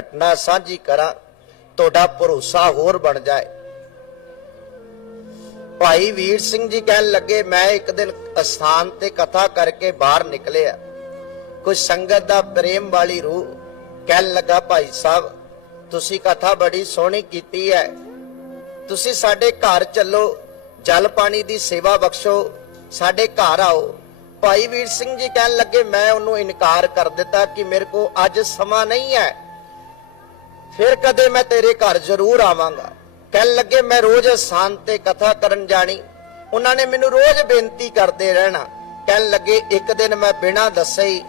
ਘਟਨਾ ਸਾਂਝੀ ਕਰਾਂ, ਤੁਹਾਡਾ ਭਰੋਸਾ ਹੋਰ ਬਣ ਜਾਏ। ਭਾਈ ਵੀਰ ਸਿੰਘ ਜੀ ਕਹਿਣ ਲੱਗੇ, ਮੈਂ ਇੱਕ ਦਿਨ ਅਸਥਾਨ ਤੇ ਕਥਾ ਕਰਕੇ ਬਾਹਰ ਨਿਕਲਿਆ। ਕੁਝ ਸੰਗਤ ਦਾ ਪ੍ਰੇਮ ਵਾਲੀ ਰੂਹ ਕਹਿਣ ਲੱਗਾ, ਭਾਈ ਸਾਹਿਬ, ਤੁਸੀਂ ਕਥਾ ਬੜੀ ਸੋਹਣੀ ਕੀਤੀ ਹੈ। ਤੁਸੀਂ ਸਾਡੇ ਘਰ ਚੱਲੋ, ਜਲ ਪਾਣੀ ਦੀ ਸੇਵਾ ਬਖਸ਼ੋ, ਸਾਡੇ ਘਰ ਆਓ। ਭਾਈ ਵੀਰ ਸਿੰਘ ਜੀ ਕਹਿਣ ਲੱਗੇ, ਮੈਂ ਉਹਨੂੰ ਇਨਕਾਰ ਕਰ ਦਿੱਤਾ ਕਿ ਮੇਰੇ ਕੋ ਅੱਜ ਸਮਾਂ ਨਹੀਂ ਹੈ। ਫਿਰ ਕਦੇ ਮੈਂ ਤੇਰੇ ਘਰ ਜ਼ਰੂਰ ਆਵਾਂਗਾ। ਕਹਿਣ ਲੱਗੇ, ਮੈਂ ਰੋਜ਼ ਅਸਥਾਨ ਤੇ ਕਥਾ ਕਰਨ ਜਾਣੀ। ਉਹਨਾਂ ਨੇ ਮੈਨੂੰ ਰੋਜ਼ ਬੇਨਤੀ ਕਰਦੇ ਰਹਿਣਾ। ਕਹਿਣ ਲੱਗੇ, ਇੱਕ ਦਿਨ ਮੈਂ ਬਿਨਾਂ ਦੱਸੇ ਹੀ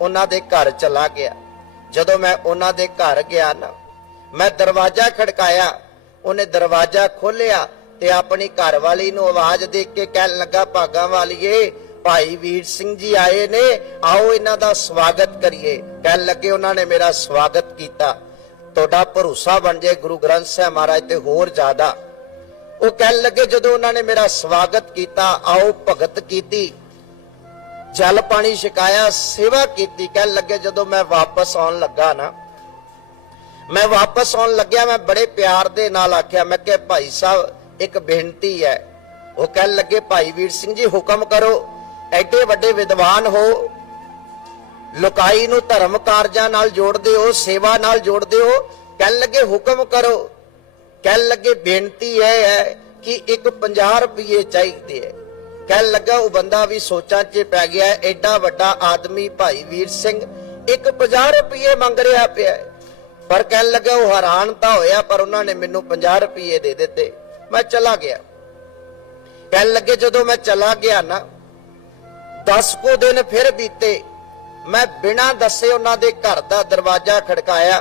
ਉਹਨਾਂ ਦੇ ਘਰ ਚਲਾ ਗਿਆ। ਜਦੋਂ ਮੈਂ ਉਹਨਾਂ ਦੇ ਘਰ ਗਿਆ ਨਾ, ਮੈਂ ਦਰਵਾਜ਼ਾ ਖੜਕਾਇਆ, ਉਹਨੇ ਦਰਵਾਜ਼ਾ ਖੋਲ੍ਹਿਆ ਤੇ ਆਪਣੀ ਘਰਵਾਲੀ ਨੂੰ ਆਵਾਜ਼ ਦੇ ਕੇ ਕਹਿਣ ਲੱਗਾ, ਭਾਗਾ ਵਾਲੀਏ, ਭਾਈ ਵੀਰ ਸਿੰਘ ਜੀ ਆਏ ਨੇ, ਆਓ ਇਹਨਾਂ ਦਾ ਸਵਾਗਤ ਕਰੀਏ। ਕਹਿਣ ਲੱਗੇ, ਉਹਨਾਂ ਨੇ ਮੇਰਾ ਸਵਾਗਤ ਕੀਤਾ। ਤੁਹਾਡਾ ਭਰੋਸਾ ਬਣ ਜਾਏ ਗੁਰੂ ਗ੍ਰੰਥ ਸਾਹਿਬ ਮਹਾਰਾਜ ਤੇ ਹੋਰ ਜ਼ਿਆਦਾ। ਉਹ ਕਹਿਣ ਲੱਗੇ, ਜਦੋਂ ਉਹਨਾਂ ਨੇ ਮੇਰਾ ਸਵਾਗਤ ਕੀਤਾ, ਆਓ ਭਗਤ ਕੀਤੀ, ਜਲ ਪਾਣੀ ਛਕਾਇਆ, ਸੇਵਾ ਕੀਤੀ, ਕਹਿਣ ਲੱਗੇ, ਜਦੋਂ ਮੈਂ ਵਾਪਸ ਆਉਣ ਲੱਗਾ ਨਾ, ਮੈਂ ਵਾਪਸ ਆਉਣ ਲੱਗਿਆ, ਮੈਂ ਬੜੇ ਪਿਆਰ ਦੇ ਨਾਲ ਆਖਿਆ, ਮੈਂ ਕਿ ਭਾਈ ਸਾਹਿਬ, ਇੱਕ ਬੇਨਤੀ ਹੈ। ਉਹ ਕਹਿਣ ਲੱਗੇ, ਭਾਈ ਵੀਰ ਸਿੰਘ ਜੀ, ਹੁਕਮ ਕਰੋ, ਐਡੇ ਵੱਡੇ ਵਿਦਵਾਨ ਹੋ ਲੁਕਾਈ ਨੂੰ ਧਰਮ ਕਾਰਜਾਂ ਨਾਲ ਜੋੜਦੇ ਹੋ, ਸੇਵਾ ਨਾਲ ਜੋੜਦੇ ਹੋ, ਕਹਿਣ ਲੱਗੇ ਹੁਕਮ ਕਰੋ। ਕਹਿਣ ਲੱਗੇ ਬੇਨਤੀ ਇਹ ਹੈ ਕਿ ਇੱਕ 50 ਰੁਪਏ ਚਾਹੀਦੇ ਹੈ। ਕਹਿਣ ਲੱਗਾ ਉਹ ਬੰਦਾ ਵੀ ਸੋਚਾਂ 'ਚ ਪੈ ਗਿਆ ਐਡਾ ਵੱਡਾ ਆਦਮੀ ਭਾਈ ਵੀਰ ਸਿੰਘ, ਇੱਕ 50 ਰੁਪਏ ਮੰਗ ਰਿਹਾ ਪਿਆ ਪਰ ਕਹਿਣ ਲੱਗਾ ਉਹ ਹੈਰਾਨ ਤਾਂ ਹੋਇਆ, ਪਰ ਉਹਨਾਂ ਨੇ ਮੈਨੂੰ 50 ਰੁਪਏ ਦੇ ਦਿੱਤੇ। ਮੈਂ ਚਲਾ ਗਿਆ। ਕਹਿਣ ਲੱਗੇ ਜਦੋਂ ਮੈਂ ਚਲਾ ਗਿਆ ਨਾ 10 ਕੋ ਦਿਨ ਫਿਰ ਬੀਤੇ। ਮੈਂ ਬਿਨਾਂ ਦੱਸੇ ਉਹਨਾਂ ਦੇ ਘਰ ਦਾ ਦਰਵਾਜ਼ਾ ਖੜਕਾਇਆ।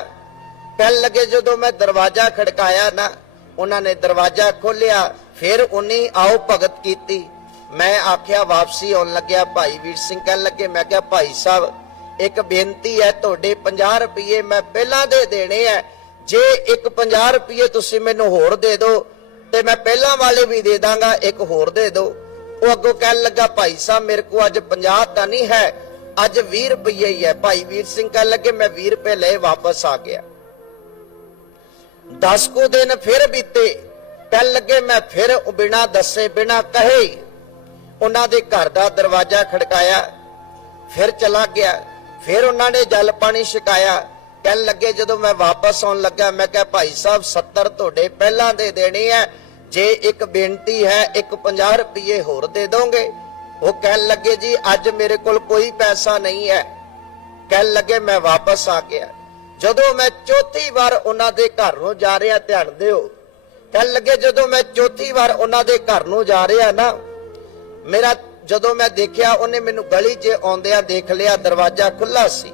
ਕਹਿਣ ਲੱਗੇ, ਜਦੋਂ ਮੈਂ ਦਰਵਾਜ਼ਾ ਖੜਕਾਇਆ ਨਾ, ਉਹਨਾਂ ਨੇ ਦਰਵਾਜ਼ਾ ਖੋਲਿਆ ਫਿਰ ਉਹਨੇ ਆਓ ਭਗਤ ਕੀਤੀ। ਮੈਂ ਆਖਿਆ, ਵਾਪਸੀ ਆਉਣ ਲੱਗਿਆ ਭਾਈ ਵੀਰ ਸਿੰਘ। ਕਹਿਣ ਲੱਗੇ, ਮੈਂ ਕਿਹਾ, ਭਾਈ ਸਾਹਿਬ, ਇੱਕ ਬੇਨਤੀ ਹੈ, ਤੁਹਾਡੇ 50 ਰੁਪਏ ਮੈਂ ਪਹਿਲਾਂ ਦੇ ਦੇਣੇ ਐ ਜੇ ਇੱਕ 50 ਰੁਪਏ ਤੁਸੀਂ ਮੈਨੂੰ ਹੋਰ ਦੇ ਦਿਓ, ਤੇ ਮੈਂ ਪਹਿਲਾਂ ਵਾਲੇ ਵੀ ਦੇ ਦਾਂਗਾ, ਇੱਕ ਹੋਰ ਦੇ ਦਿਓ। ਉਹ ਅੱਗੋਂ ਕਹਿਣ ਲੱਗਾ, ਭਾਈ ਸਾਹਿਬ, ਮੇਰੇ ਕੋ ਅੱਜ 50 ਤਾਂ ਨਹੀਂ ਹੈ ਅੱਜ 20 ਰੁਪਏ ਹੀ ਹੈ। ਭਾਈ ਵੀਰ ਸਿੰਘ ਕਹਿਣ ਲੱਗੇ, ਮੈਂ 20 ਰੁਪਏ ਲਏ, ਵਾਪਸ ਆ ਗਿਆ। 10 ਕੋ ਦਿਨ ਫਿਰ ਬੀਤੇ। ਕਹਿਣ ਲੱਗੇ, ਮੈਂ ਫਿਰ ਬਿਨਾ ਦੱਸੇ, ਬਿਨਾ ਕਹੇ ਉਹਨਾਂ ਦੇ ਘਰ ਦਾ ਦਰਵਾਜ਼ਾ ਖੜਕਾਇਆ। ਫਿਰ ਚਲਾ ਗਿਆ। ਫਿਰ ਉਹਨਾਂ ਨੇ ਜਲ ਪਾਣੀ ਛਕਾਇਆ। ਕਹਿਣ ਲੱਗੇ, ਜਦੋਂ ਮੈਂ ਵਾਪਸ ਆਉਣ ਲੱਗਾ ਮੈਂ ਕਿਹਾ, ਭਾਈ ਸਾਹਿਬ 70 ਤੁਹਾਡੇ ਪਹਿਲਾਂ ਦੇ ਦੇਣੇ ਆ। ਜੇ ਇੱਕ ਬੇਨਤੀ ਹੈ, ਇੱਕ 50 ਰੁਪਏ ਹੋਰ ਦੇ ਦੋਗੇ। ਉਹ ਕਹਿਣ ਲੱਗੇ, ਜੀ, ਅੱਜ ਮੇਰੇ ਕੋਲ ਕੋਈ ਪੈਸਾ ਨਹੀਂ ਹੈ। ਕਹਿਣ ਲੱਗੇ, ਮੈਂ ਵਾਪਸ ਆ ਗਿਆ। ਜਦੋਂ ਮੈਂ ਚੌਥੀ ਵਾਰ ਉਹਨਾਂ ਦੇ ਘਰ ਨੂੰ ਜਾ ਰਿਹਾ, ਧਿਆਨ ਦਿਓ। ਕਹਿਣ ਲੱਗੇ, ਜਦੋਂ ਮੈਂ ਚੌਥੀ ਵਾਰ ਉਹਨਾਂ ਦੇ ਘਰ ਨੂੰ ਜਾ ਰਿਹਾ ਨਾ, ਮੇਰਾ, ਜਦੋਂ ਮੈਂ ਦੇਖਿਆ, ਉਹਨੇ ਮੈਨੂੰ ਗਲੀ 'ਚ ਆਉਂਦਿਆਂ ਦੇਖ ਲਿਆ, ਦਰਵਾਜ਼ਾ ਖੁੱਲਾ ਸੀ।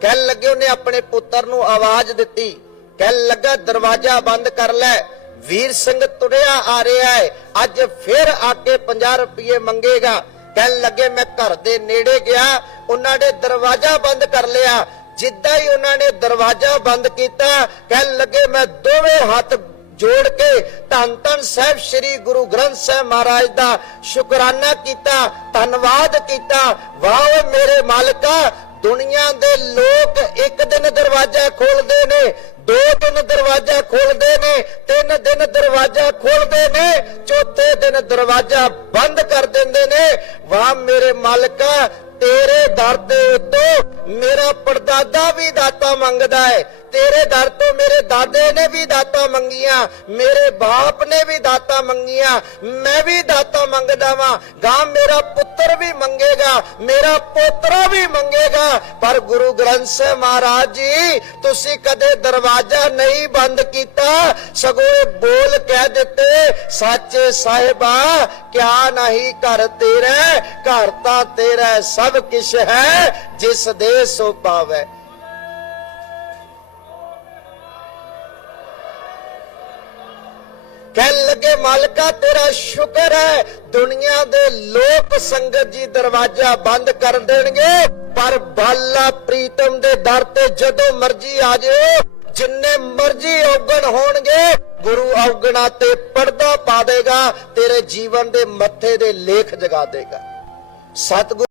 ਕਹਿਣ ਲੱਗੇ, ਉਹਨੇ ਆਪਣੇ ਪੁੱਤਰ ਨੂੰ ਆਵਾਜ਼ ਦਿੱਤੀ। ਕਹਿਣ ਲੱਗਾ, ਦਰਵਾਜ਼ਾ ਬੰਦ ਕਰ ਲੈ, ਵੀਰ ਸਿੰਘ ਤੁਰਿਆ ਆ ਰਿਹਾ ਹੈ। ਅੱਜ ਫਿਰ ਆ ਕੇ 50 ਰੁਪਏ ਮੰਗੇਗਾ। ਕਹਿਣ ਲੱਗੇ, ਮੈਂ ਘਰ ਦੇ ਨੇੜੇ ਗਿਆ, ਉਹਨਾਂ ਨੇ ਦਰਵਾਜ਼ਾ ਬੰਦ ਕਰ ਲਿਆ। ਜਿੱਦਾਂ ਹੀ ਉਹਨਾਂ ਨੇ ਦਰਵਾਜ਼ਾ ਬੰਦ ਕੀਤਾ, ਕਹਿਣ ਲੱਗੇ, ਮੈਂ ਦੋਵੇਂ ਹੱਥ ਜੋੜ ਕੇ ਧੰਨ ਧੰਨ ਸਾਹਿਬ ਸ੍ਰੀ ਗੁਰੂ ਗ੍ਰੰਥ ਸਾਹਿਬ ਮਹਾਰਾਜ ਦਾ ਸ਼ੁਕਰਾਨਾ ਕੀਤਾ, ਧੰਨਵਾਦ ਕੀਤਾ। ਵਾਹ ਮੇਰੇ ਮਾਲਕਾ, ਦੁਨੀਆ ਦੇ ਲੋਕ ਇੱਕ ਦਿਨ ਦਰਵਾਜ਼ਾ ਖੋਲਦੇ ਨੇ ਦੋ ਦਿਨ ਦਰਵਾਜ਼ਾ ਖੋਲਦੇ ਨੇ, ਤਿੰਨ ਦਿਨ ਦਰਵਾਜ਼ਾ ਖੋਲਦੇ ਨੇ, ਚੌਥੇ ਦਿਨ ਦਰਵਾਜ਼ਾ ਬੰਦ ਕਰ ਦਿੰਦੇ ਨੇ। ਵਾਹ ਮੇਰੇ ਮਾਲਕਾ, ਤੇਰੇ ਦਰ ਦੇ ਉੱਤੋਂ ਮੇਰਾ ਪਰਦਾਦਾ ਵੀ ਦਾਤਾ ਮੰਗਦਾ ਹੈ। ਤੇਰੇ ਦਰ ਤੋਂ ਮੇਰੇ ਦਾਦੇ ਨੇ ਵੀ ਦਾਤਾ ਮੰਗੀਆਂ, ਮੇਰੇ ਬਾਪ ਨੇ ਵੀ ਦਾਤਾ ਮੰਗੀਆਂ, ਮੈਂ ਵੀ ਦਾਤਾ ਮੰਗਦਾ ਵਾਂ। ਗਾਂ ਮੇਰਾ ਪੁੱਤਰ ਵੀ ਮੰਗੇਗਾ ਮੇਰਾ ਪੋਤਰਾ ਵੀ ਮੰਗੇਗਾ। ਪਰ ਗੁਰੂ ਗ੍ਰੰਥ ਸਾਹਿਬ ਮਹਾਰਾਜ ਜੀ, ਤੁਸੀਂ ਕਦੇ ਦਰਵਾਜ਼ਾ ਨਹੀਂ ਬੰਦ ਕੀਤਾ। ਸਗੋਂ ਇਹ ਬੋਲ ਕਹਿ ਦਿੱਤੇ, ਸੱਚੇ ਸਾਹਿਬਾ, ਕਿਆ ਨਹੀਂ ਘਰ ਤੇਰਾ, ਘਰ ਤਾਂ ਤੇਰਾ ਸਭ ਕਿਛ ਹੈ, ਜਿਸ ਦੇ ਸੋ ਪਾਵੇ ਕਹਿਣ ਲੱਗੇ, ਮਾਲਕਾ, ਤੇਰਾ ਸ਼ੁਕਰ ਹੈ, ਦੁਨੀਆ ਦੇ ਲੋਕ ਸੰਗਤ ਜੀ ਦਰਵਾਜ਼ਾ ਬੰਦ ਕਰ ਦੇਣਗੇ, ਪਰ ਬਾਲਾ ਪ੍ਰੀਤਮ ਦੇ ਦਰ ਤੇ ਜਦੋਂ ਮਰਜ਼ੀ ਆ ਜਾਓ, ਜਿੰਨੇ ਮਰਜ਼ੀ ਔਗਣ ਹੋਣਗੇ, ਗੁਰੂ ਔਗਣਾ ਤੇ ਪਰਦਾ ਪਾ ਦੇਗਾ, ਤੇਰੇ ਜੀਵਨ ਦੇ ਮੱਥੇ ਦੇ ਲੇਖ ਜਗਾ ਦੇਗਾ। ਸਤਿਗੁਰੂ